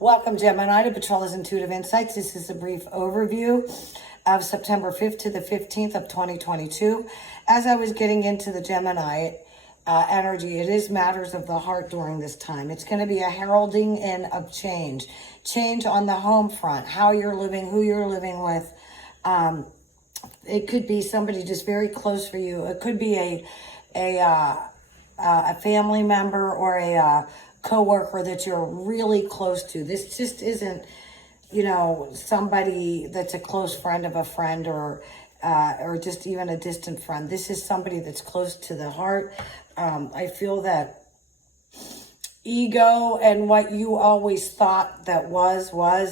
Welcome, Gemini, to Petrella's Intuitive Insights. This is a brief overview of September 5th to the 15th of 2022. As I was getting into the Gemini energy, it is matters of the heart during this time. It's going to be a heralding in of change. Change on the home front, how you're living, who you're living with. It could be somebody just very close for you. It could be a family member or a coworker that you're really close to. This just isn't, somebody that's a close friend of a friend or just even a distant friend. This is somebody that's close to the heart. I feel that ego and what you always thought that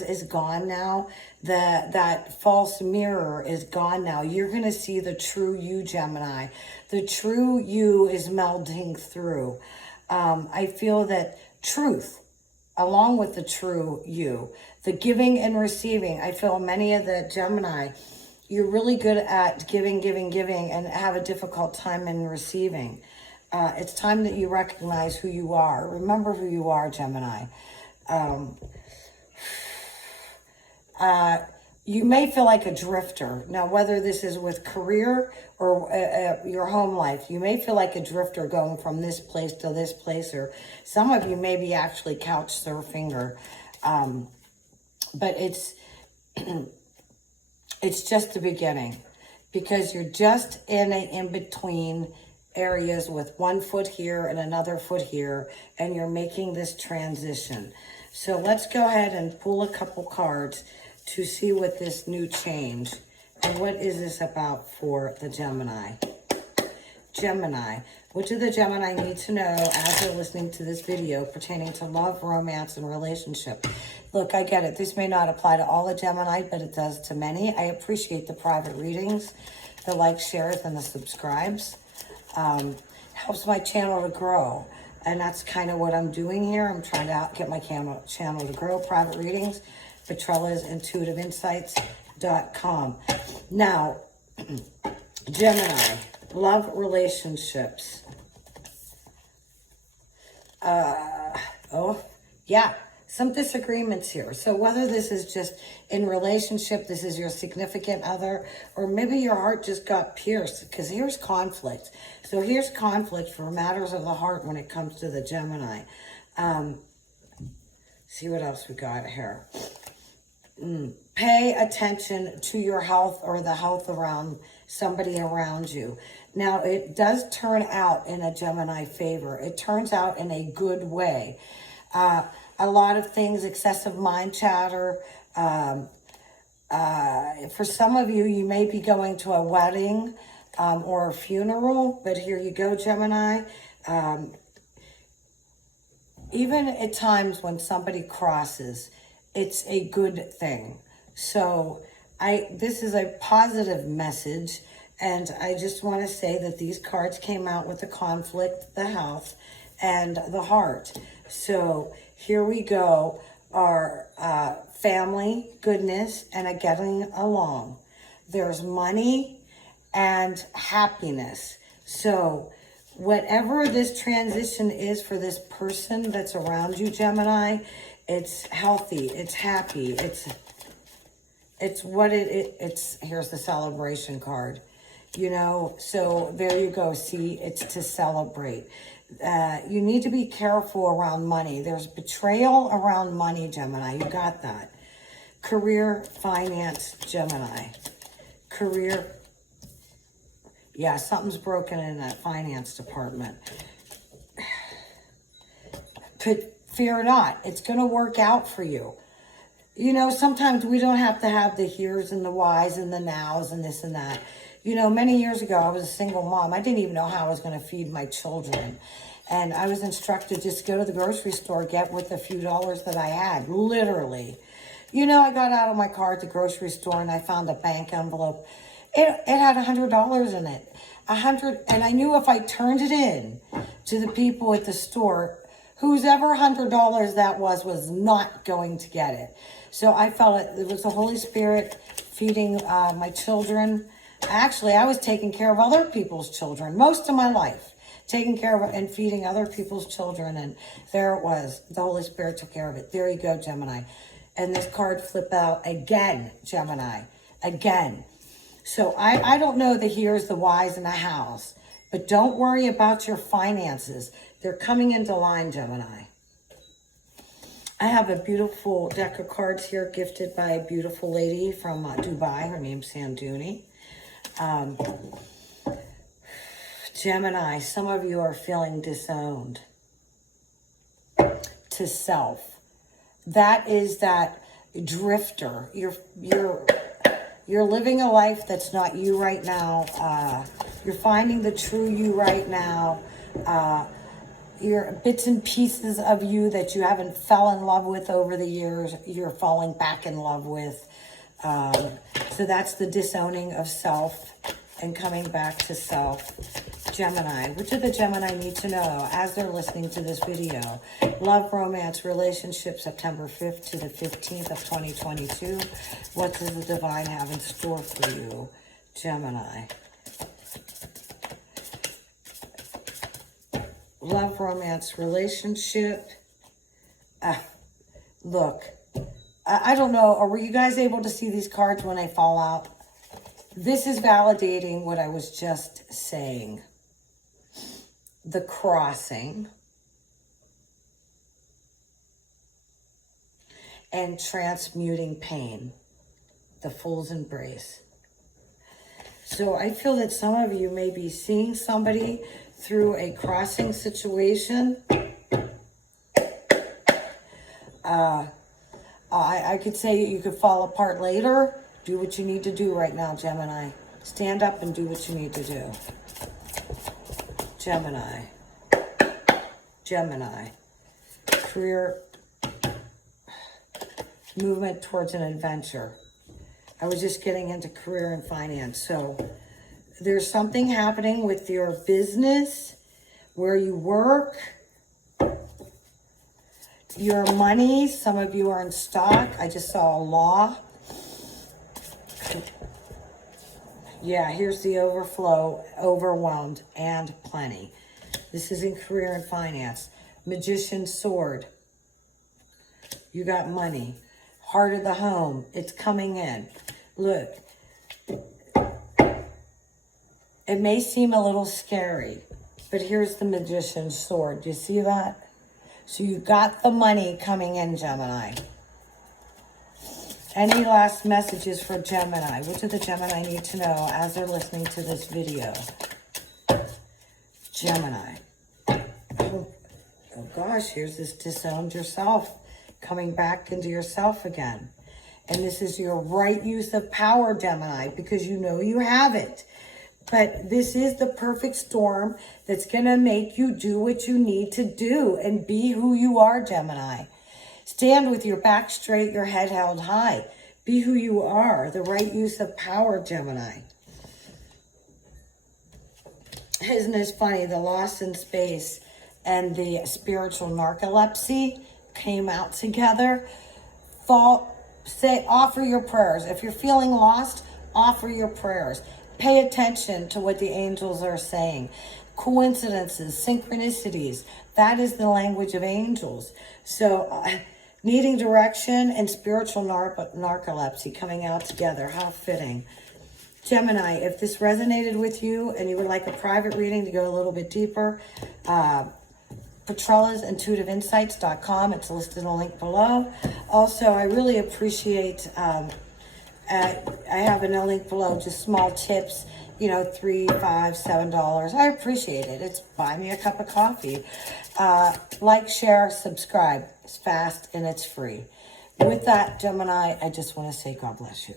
is gone now. That false mirror is gone now. You're going to see the true you, Gemini. The true you is melding through. I feel that truth, along with the true you, the giving and receiving. I feel many of the Gemini, you're really good at giving, and have a difficult time in receiving. It's time that you recognize who you are. Remember who you are, Gemini. You may feel like a drifter. Now, whether this is with career or your home life, you may feel like a drifter going from this place to this place, or some of you may be actually couch surfing, but it's just the beginning, because you're just in an in-between areas with one foot here and another foot here, and you're making this transition. So let's go ahead and pull a couple cards to see what this new change and what is this about for the Gemini. Gemini, what do the Gemini need to know as they're listening to this video pertaining to love, romance, and relationship? Look, I get it. This may not apply to all the Gemini, but it does to many. I appreciate the private readings, the likes, shares, and the subscribes. Helps my channel to grow. And that's kind of what I'm doing here. I'm trying to get my channel to grow. Private readings, Petrella's intuitiveinsights.com. Now, Gemini, love, relationships. Some disagreements here. So whether this is just in relationship, this is your significant other, or maybe your heart just got pierced, because here's conflict. So here's conflict for matters of the heart when it comes to the Gemini. See what else we got here. Pay attention to your health or the health around somebody around you. Now, it does turn out in a Gemini favor. It turns out in a good way. A lot of things, excessive mind chatter. For some of you, you may be going to a wedding or a funeral, but here you go, Gemini. Even at times when somebody crosses, it's a good thing. So this is a positive message, and I just want to say that these cards came out with the conflict, the health, and the heart. So here we go, our family, goodness, and a getting along. There's money and happiness. So whatever this transition is for this person that's around you, Gemini, it's healthy, it's happy, it's what it's, here's the celebration card, so there you go. See, it's to celebrate. You need to be careful around money. There's betrayal around money, Gemini. You got that. Career, finance, Gemini. Career. Yeah, something's broken in that finance department. Fear not. It's going to work out for you. Sometimes we don't have to have the heres and the whys and the nows and this and that. Many years ago, I was a single mom. I didn't even know how I was going to feed my children. And I was instructed just go to the grocery store, get with the few dollars that I had, literally. I got out of my car at the grocery store and I found a bank envelope. It had $100 in it. And I knew if I turned it in to the people at the store, whose ever $100 that was not going to get it. So I felt it was the Holy Spirit feeding my children. Actually, I was taking care of other people's children most of my life. taking care of and feeding other people's children. And there it was. The Holy Spirit took care of it. There you go, Gemini. And this card flip out again, Gemini. Again. So I don't know the here's, the whys, and the hows. But don't worry about your finances. They're coming into line, Gemini. I have a beautiful deck of cards here gifted by a beautiful lady from Dubai. Her name's Sanduni. Gemini, some of you are feeling disowned to self. That is that drifter. You're living a life that's not you right now. You're finding the true you right now. Your bits and pieces of you that you haven't fell in love with over the years, you're falling back in love with. So that's the disowning of self and coming back to self. Gemini, what do the Gemini need to know as they're listening to this video? Love, romance, relationship, September 5th to the 15th of 2022. What does the divine have in store for you, Gemini? Love, romance, relationship. Look, I don't know. Were you guys able to see these cards when they fall out? This is validating what I was just saying. The crossing. And transmuting pain. The Fool's Embrace. So I feel that some of you may be seeing somebody through a crossing situation. I could say you could fall apart later. Do what you need to do right now, Gemini. Stand up and do what you need to do. Gemini. Gemini. Career movement towards an adventure. I was just getting into career and finance. So there's something happening with your business, where you work, your money. Some of you are in stock. I just saw a law. Yeah, here's the overflow, overwhelmed, and plenty. This is in career and finance. Magician's sword. You got money. Heart of the home. It's coming in. Look. It may seem a little scary, but here's the Magician's sword. Do you see that? So you got the money coming in, Gemini. Any last messages for Gemini? What do the Gemini need to know as they're listening to this video? Gemini. Oh gosh, here's this disowned yourself coming back into yourself again. And this is your right use of power, Gemini, because you know you have it. But this is the perfect storm that's going to make you do what you need to do and be who you are, Gemini. Stand with your back straight, your head held high. Be who you are, the right use of power, Gemini. Isn't this funny? The Lost in Space and the spiritual narcolepsy came out together. Offer your prayers. If you're feeling lost, offer your prayers. Pay attention to what the angels are saying. Coincidences, synchronicities, that is the language of angels. So needing direction and spiritual narcolepsy coming out together. How fitting. Gemini, if this resonated with you and you would like a private reading to go a little bit deeper, Petrella's intuitiveinsights.com. It's listed in the link below. Also, I really appreciate... I have in a link below just small tips, you know, $3, $5, $7. I appreciate it. It's buy me a cup of coffee. Like, share, subscribe. It's fast and it's free. With that, Gemini, I just want to say God bless you.